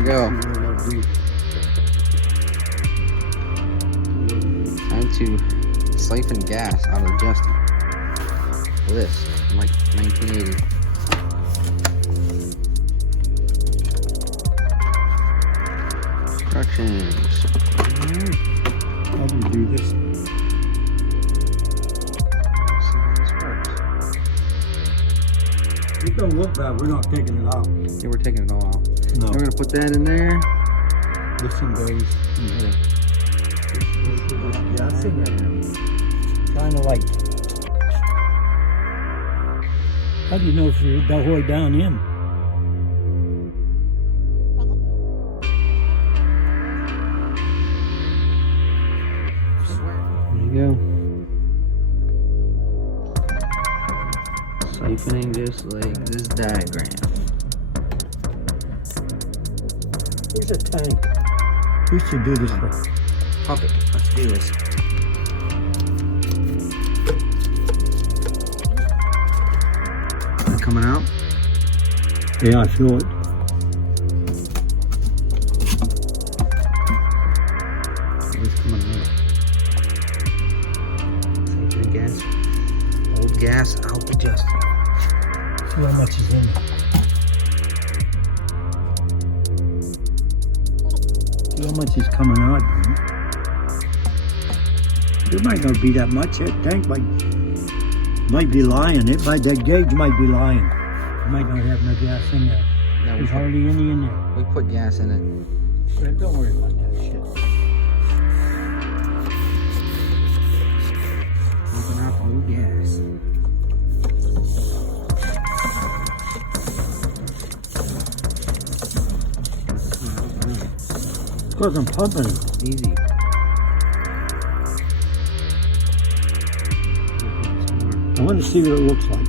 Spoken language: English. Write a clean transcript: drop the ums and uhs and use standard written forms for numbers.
we go. Time to siphon gas out of the Justy. For this, from like 1980. Instructions. How do you do this? Let's see how this works. It don't look bad. We're not taking it out. Yeah, we're taking it all out. No. We're gonna put that in there. This one goes in here. Yeah, I see that. Kind of like. How do you know if you're the whole way down in? There you go. Siphoning just like this diagram. Here's a tank. We should do this one. Pump it. Let's do this. Is it coming out? Yeah, I feel it. It's coming out. Siphoning gas. Old gas out the Justy. See how much is in it. See how much is coming out. Man. There might not be that much. That tank might be lying. That gauge might be lying. It might not have no gas in there. No, There's hardly any in there. we put gas in it. Fred, don't worry about that shit. Pumping out new gas. Because I'm pumping it. Easy. I want to see what it looks like.